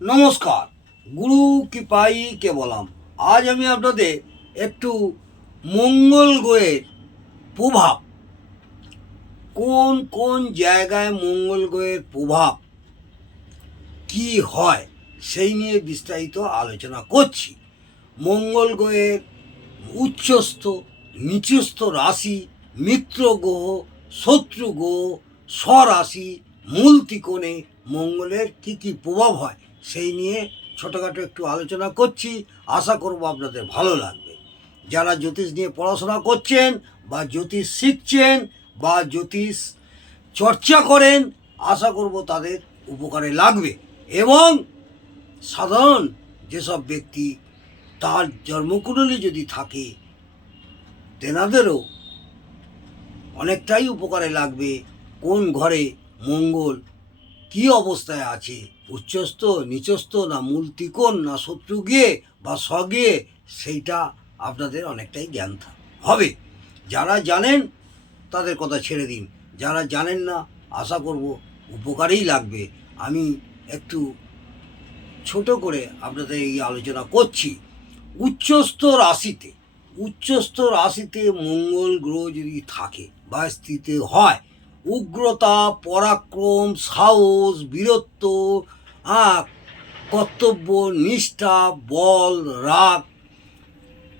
নমস্কার, গুরু কি পাই কে বলাম আজ আমি আপনাদের একটু মঙ্গল গ্রহের প্রভাব, কোন কোন জায়গায় মঙ্গল গ্রহের প্রভাব কি হয় সেই নিয়ে বিস্তারিত আলোচনা করছি। মঙ্গল গ্রহের উচ্চস্থ, নিচস্থ রাশি, মিত্র গ্রহ, শত্রু গ্রহ, স্বরাশি, মূল ত্রিকোণে মঙ্গলের কী কী প্রভাব হয় সেই নিয়ে ছোটোখাটো একটু আলোচনা করছি। আশা করব আপনাদের ভালো লাগবে। যারা জ্যোতিষ নিয়ে পড়াশোনা করছেন বা জ্যোতিষ শিখছেন বা জ্যোতিষ চর্চা করেন, আশা করব তাদের উপকারে লাগবে। এবং সাধারণ যেসব ব্যক্তি তার জন্মকুণ্ডলী যদি থাকে, তেনাদেরও অনেকটাই উপকারে লাগবে। কোন ঘরে মঙ্গল, কি অবস্থায় আছে উচ্চস্থ, নিচস্থ, না মূল ত্রিকোণ, না শত্রু গিয়ে বা স্বগিয়ে সেইটা আপনাদের অনেকটাই জ্ঞান হবে। যারা জানেন, তাদের কথা ছেড়ে দিন। যারা জানেন না, আশা করব উপকারেই লাগবে। আমি একটু ছোট করে আপনাদের এই আলোচনা করছি। উচ্চস্থ রাশিতে উচ্চস্থ রাশিতে মঙ্গল গ্রহ যদি থাকে বা স্থিতি হয়, উগ্রতা, পরাক্রম, সাহস, বীরত্ব আহ, কর্তব্য নিষ্ঠা বল রাগ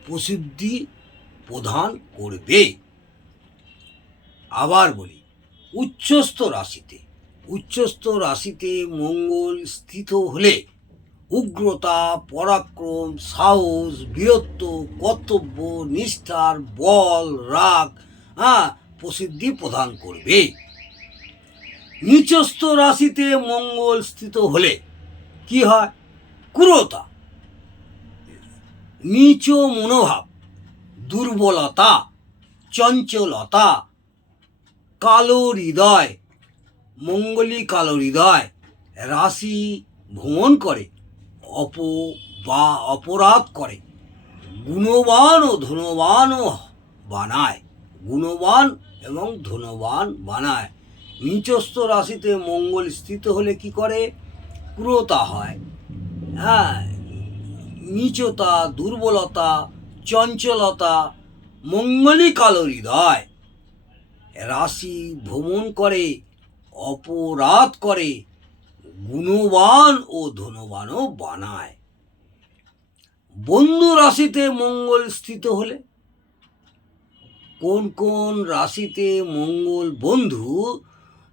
প্রসিদ্ধি প্রদান করবে। আবার বলি উচ্চস্থ রাশিতে উচ্চস্থ রাশিতে মঙ্গল স্থিত হলে উগ্রতা পরাক্রম সাহস বীরত্ব কর্তব্য নিষ্ঠার বল রাগ হ্যাঁ প্রসিদ্ধি প্রদান করবে। নিচস্থ রাশিতে মঙ্গল স্থিত হলে কি হয়? ক্রূরতা। নিচ মনোভাব, দুর্বলতা, চঞ্চলতা, কালো হৃদয়, মঙ্গলী কালো হৃদয় রাশি ভ্রমণ করে, অপ বা অপরাধ করে, গুণবান ও ধনবানও বানায়, গুণবান এবং ধনবান বানায়। নিচস্থ রাশিতে মঙ্গল স্থিত হলে কি করে? ক্রূরতা হয়। হ্যাঁ নিচতা, দুর্বলতা, চঞ্চলতা, মঙ্গলই কালো হৃদয়। রাশি ভ্রমণ করে, অপরাধ করে, গুণবান ও ধনবানও বানায়। বন্ধু রাশিতে মঙ্গল স্থিত হলে, কোন কোন রাশিতে মঙ্গল বন্ধু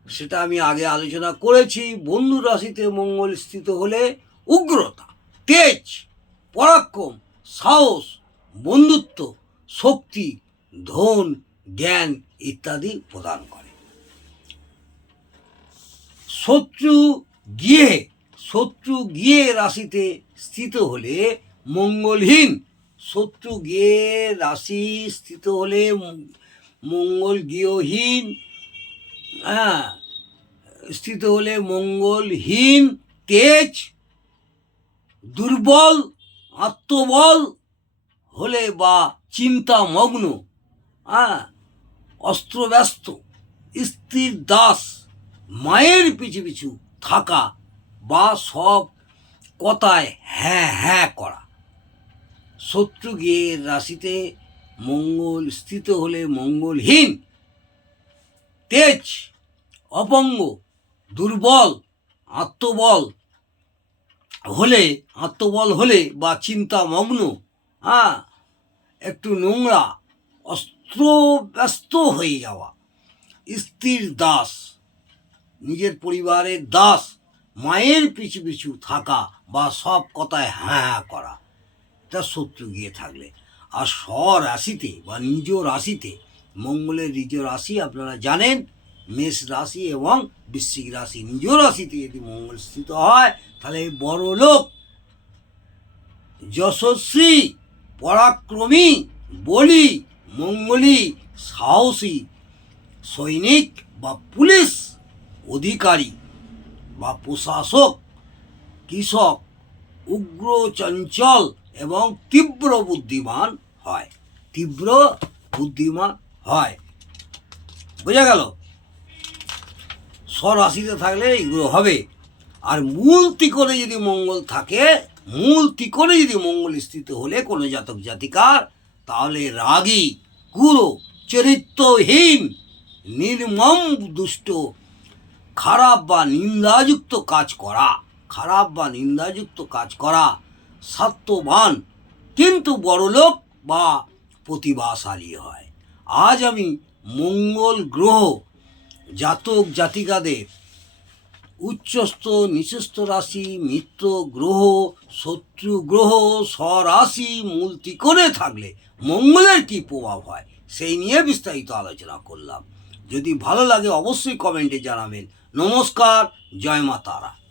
সেটা আমি আগে আলোচনা করেছি। বন্ধু রাশিতে মঙ্গল স্থিত হলে উগ্রতা, তেজ, পরাক্রম, সাহস, বন্ধুত্ব, শক্তি, ধন, জ্ঞান ইত্যাদি প্রদান করে। শত্রু গিয়ে শত্রু গিয়ে রাশিতে স্থিত হলে মঙ্গলহীন, শত্রু গিয়ে রাশি স্থিত হলে মঙ্গল গৃহহীন হ্যাঁ স্থিত হলে মঙ্গলহীন তেজ, দুর্বল, আত্মবল হলে বা চিন্তামগ্ন হ্যাঁ অস্ত্রব্যস্ত, স্ত্রীর দাস, মায়ের পিছু পিছু থাকা বা সব কথায় হ্যাঁ হ্যাঁ করা। শত্রু গিয়ে রাশিতে মঙ্গল, স্থিত হলে মঙ্গলহীন তেজ, অপঙ্গ, দুর্বল, আত্মবল। হলে আত্মবল হলে বা চিন্তামগ্ন হ্যাঁ একটু নোংরা অস্ত্র ব্যস্ত হয়ে যাওয়া। স্ত্রীর দাস, নিজের পরিবারের দাস, মায়ের পিছু পিছু থাকা বা সব কথায় হ্যাঁ হ্যাঁ করা। তা শত্রু গিয়ে থাকলে। আর স্বরাশিতে বা নিজ রাশিতে মঙ্গলের নিজ রাশি আপনারা জানেন, মেষ রাশি এবং বৃশ্চিক রাশি। নিজ রাশিতে যদি মঙ্গল স্থিত হয়, তাহলে বড় লোক, যশস্বী, পরাক্রমী, বলি, মঙ্গলী, সাহসী, সৈনিক বা পুলিশ অধিকারী বা প্রশাসক, কৃষক, উগ্র চঞ্চল এবং তীব্র বুদ্ধিমান হয়। তীব্র বুদ্ধিমান হয়। বোঝা গেল? স্বরাশিতে থাকলে এগুলো হবে। আর মূল তিকোণে যদি মঙ্গল থাকে, মূল তিকোণে যদি মঙ্গল স্থিত হলে কোনো জাতক জাতিকার, তাহলে রাগী গুরু চরিত্রহীন, নির্মম, দুষ্ট, খারাপ বা নিন্দাযুক্ত কাজ করা, খারাপ বা নিন্দাযুক্ত কাজ করা সত্যবান, কিন্তু বড়লোক বা প্রতিভাশালী হয়। আজ আমি মঙ্গল গ্রহ, জাতক জাতিকাদের উচ্চস্থ নিচস্থ রাশি মিত্র গ্রহ, শত্রু গ্রহ, স্বরাশি মূল ত্রিকোণে থাকলে মঙ্গলের কী প্রভাব হয়? সেই নিয়ে বিস্তারিত আলোচনা করলাম। যদি ভালো লাগে অবশ্যই কমেন্টে জানাবেন। নমস্কার, জয় মা তারা।